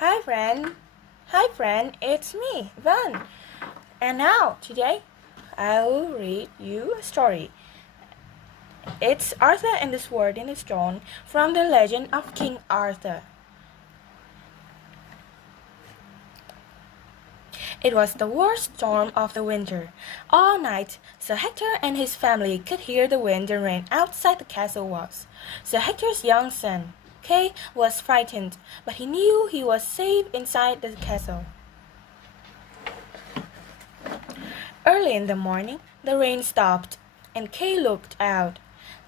Hi friend. Hi friend, it's me, Van. And now, today, I will read you a story. It's Arthur and the Sword in the Stone from the legend of King Arthur. It was the worst storm of the winter. All night, Sir Hector and his family could hear the wind and rain outside the castle walls. Sir Hector's young son, Kay, was frightened, but he knew he was safe inside the castle. Early in the morning, the rain stopped, and Kay looked out.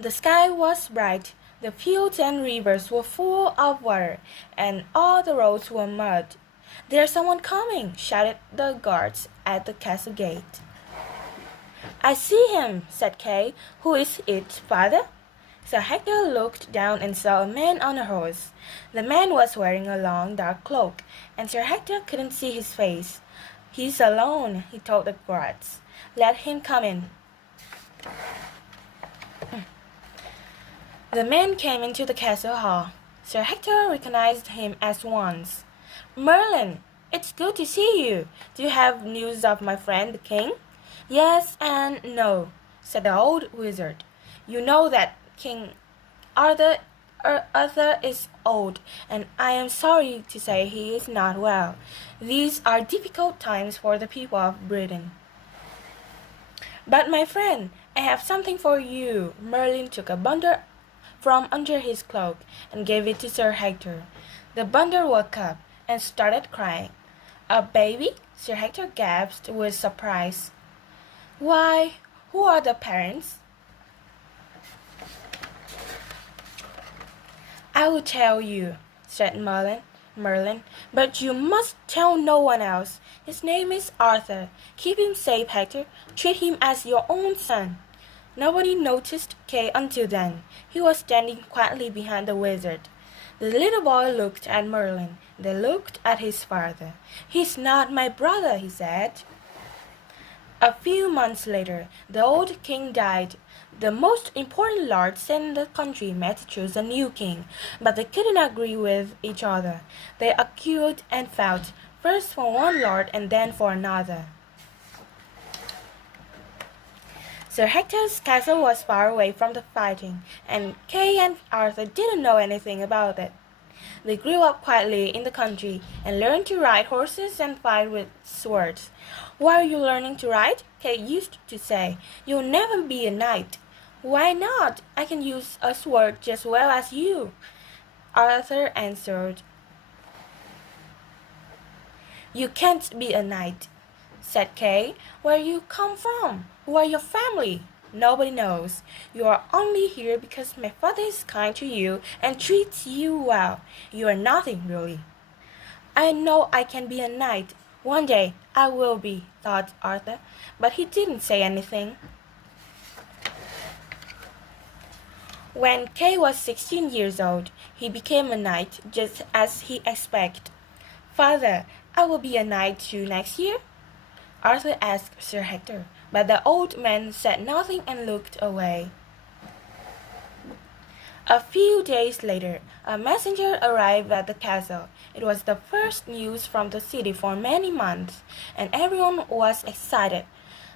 The sky was bright, the fields and rivers were full of water, and all the roads were mud. "There's someone coming!" shouted the guards at the castle gate. "I see him," said Kay. "Who is it, father?" Sir Hector looked down and saw a man on a horse. The man was wearing a long dark cloak, and Sir Hector couldn't see his face. "He's alone," he told the guards. "Let him come in." The man came into the castle hall. Sir Hector recognized him at once. "Merlin, it's good to see you. Do you have news of my friend the king?" "Yes and no," said the old wizard. "You know that King Arthur is old, and I am sorry to say he is not well. These are difficult times for the people of Britain." "But my friend, I have something for you." Merlin took a bundle from under his cloak and gave it to Sir Hector. The bundle woke up and started crying. "A baby?" Sir Hector gasped with surprise. "Why, who are the parents?" "I will tell you," said Merlin, "but you must tell no one else. His name is Arthur. Keep him safe, Hector. Treat him as your own son." Nobody noticed Kay until then. He was standing quietly behind the wizard. The little boy looked at Merlin, then looked at his father. "He's not my brother," he said. A few months later, the old king died. The most important lords in the country met to choose a new king, but they couldn't agree with each other. They argued and fought, first for one lord and then for another. Sir Hector's castle was far away from the fighting, and Kay and Arthur didn't know anything about it. They grew up quietly in the country and learned to ride horses and fight with swords. "Why are you learning to ride?" Kay used to say. "You'll never be a knight." "Why not? I can use a sword just as well as you," Arthur answered. "You can't be a knight," said Kay. "Where you come from? Who are your family?" "Nobody knows. You are only here because my father is kind to you and treats you well. You are nothing, really." "I know I can be a knight. One day I will be," thought Arthur, but he didn't say anything. When Kay was 16 years old, he became a knight just as he expected. "Father, I will be a knight too next year?" Arthur asked Sir Hector, but the old man said nothing and looked away. A few days later, a messenger arrived at the castle. It was the first news from the city for many months, and everyone was excited.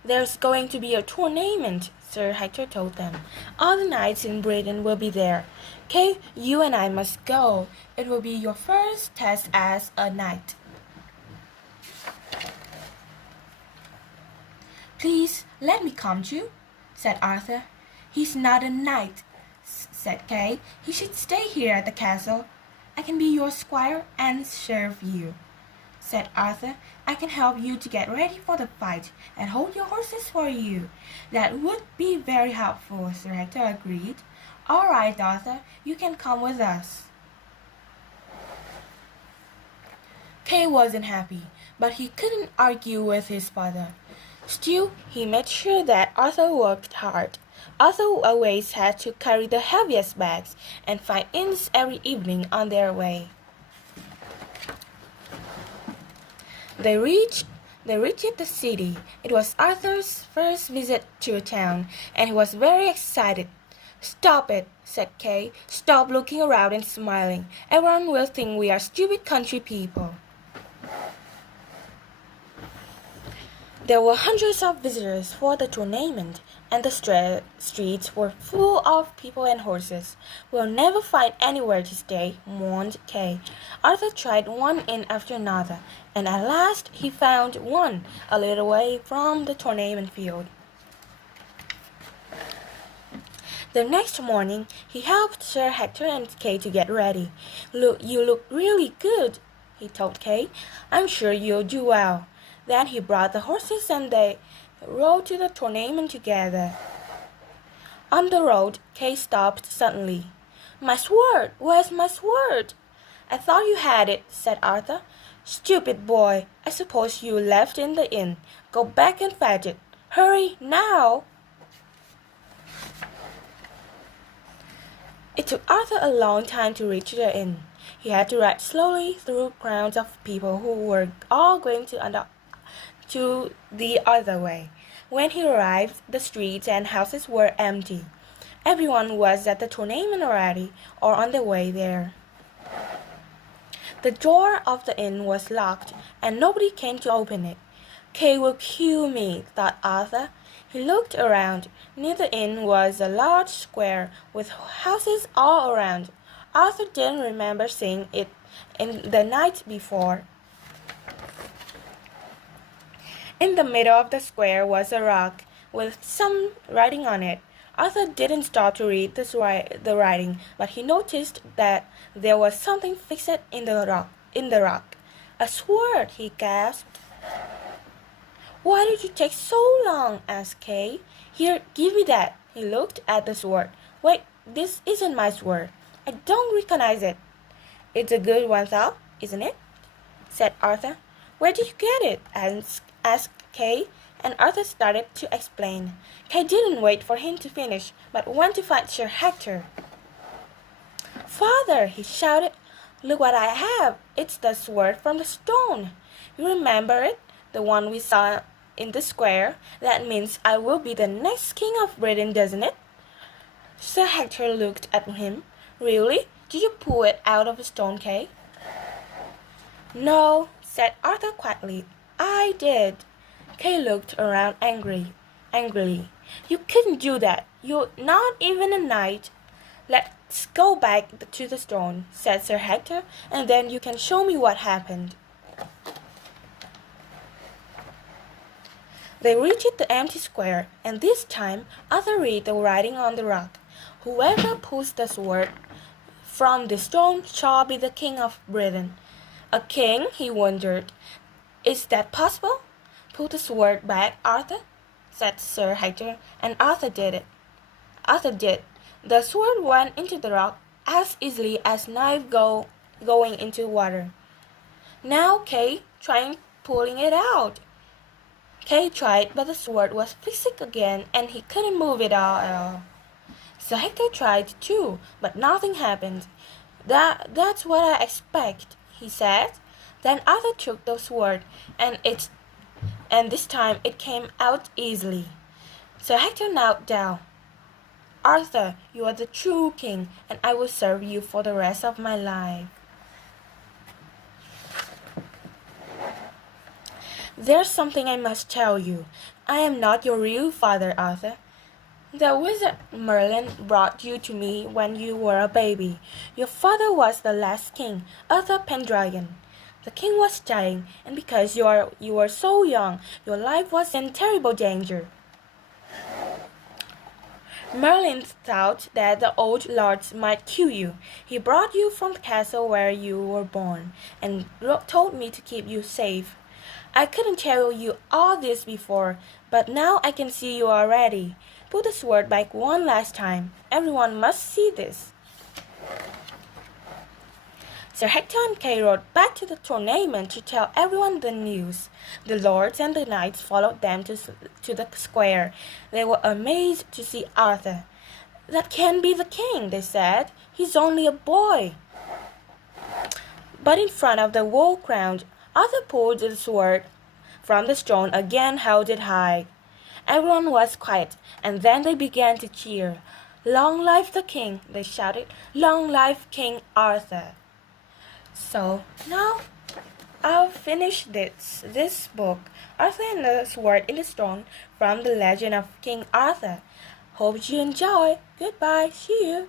"There's going to be a tournament," Sir Hector told them. "All the knights in Britain will be there. Kay, you and I must go. It will be your first test as a knight." "Please let me come too," said Arthur. "He's not a knight," said Kay. "He should stay here at the castle." "I can be your squire and serve you," said Arthur. "I can help you to get ready for the fight and hold your horses for you." "That would be very helpful," Sir Hector agreed. "All right, Arthur, you can come with us." Kay wasn't happy, but he couldn't argue with his father. Still, he made sure that Arthur worked hard. Arthur always had to carry the heaviest bags and find inns every evening on their way. They reached the city. It was Arthur's first visit to a town, and he was very excited. Stop it, said Kay. Stop looking around and smiling. Everyone will think we are stupid country people. There were hundreds of visitors for the tournament, and the streets were full of people and horses. We'll never find anywhere to stay, mourned Kay. Arthur tried one inn after another, and at last he found one a little way from the tournament field. The next morning, he helped Sir Hector and Kay to get ready. "Look, you look really good," he told Kay. "I'm sure you'll do well." Then he brought the horses and they rode to the tournament together. On the road, Kay stopped suddenly. "My sword! Where's my sword?" "I thought you had it," said Arthur. "Stupid boy! I suppose you left in the inn. Go back and fetch it. Hurry, now!" It took Arthur a long time to reach the inn. He had to ride slowly through crowds of people who were all going to the other way. When he arrived, the streets and houses were empty. Everyone was at the tournament already or on their way there. The door of the inn was locked, and nobody came to open it. "Kay will kill me," thought Arthur. He looked around. Near the inn was a large square with houses all around. Arthur didn't remember seeing it in the night before. In the middle of the square was a rock with some writing on it. Arthur didn't stop to read the writing, but he noticed that there was something fixed in the rock. "A sword," he gasped. "Why did you take so long?" asked Kay. "Here, give me that." He looked at the sword. "Wait, this isn't my sword. I don't recognize it." "It's a good one though, isn't it?" said Arthur. "Where did you get it?" asked Kay, and Arthur started to explain. Kay didn't wait for him to finish, but went to find Sir Hector. "Father," he shouted, "look what I have. It's the sword from the stone. You remember it? The one we saw in the square? That means I will be the next king of Britain, doesn't it?" Sir Hector looked at him. "Really? Did you pull it out of a stone, Kay?" "No," said Arthur quietly. "I did." Kay looked around angrily. "You couldn't do that. You're not even a knight." "Let's go back to the stone," said Sir Hector, "and then you can show me what happened." They reached the empty square, and this time Arthur read the writing on the rock. "Whoever pulls the sword from the stone shall be the king of Britain." "A king?" he wondered. "Is that possible?" "Put the sword back, Arthur," said Sir Hector, and Arthur did. The sword went into the rock as easily as knife going into water. "Now, Kay, try pulling it out." Kay tried, but the sword was fixed again, and he couldn't move it at all. Sir Hector tried too, but nothing happened. That's what I expect," he said. Then Arthur took the sword, and this time it came out easily. Sir Hector knelt down. "Arthur, you are the true king, and I will serve you for the rest of my life." "There's something I must tell you. I am not your real father, Arthur. The wizard Merlin brought you to me when you were a baby. Your father was the last king, Arthur Pendragon. The king was dying, and because you were so young, your life was in terrible danger. Merlin thought that the old lords might kill you. He brought you from the castle where you were born, and told me to keep you safe. I couldn't tell you all this before, but now I can see you are ready. Put the sword back one last time. Everyone must see this." Sir Hector and Kay rode back to the tournament to tell everyone the news. The lords and the knights followed them to the square. They were amazed to see Arthur. "That can't be the king," they said. "He's only a boy." But in front of the whole crowd, Arthur pulled the sword from the stone again, held it high. Everyone was quiet, and then they began to cheer. Long life the king, they shouted. Long life King Arthur. So now I've finished this book, Arthur and the Sword in the Stone, from the legend of King Arthur. Hope you enjoy. Goodbye. See you.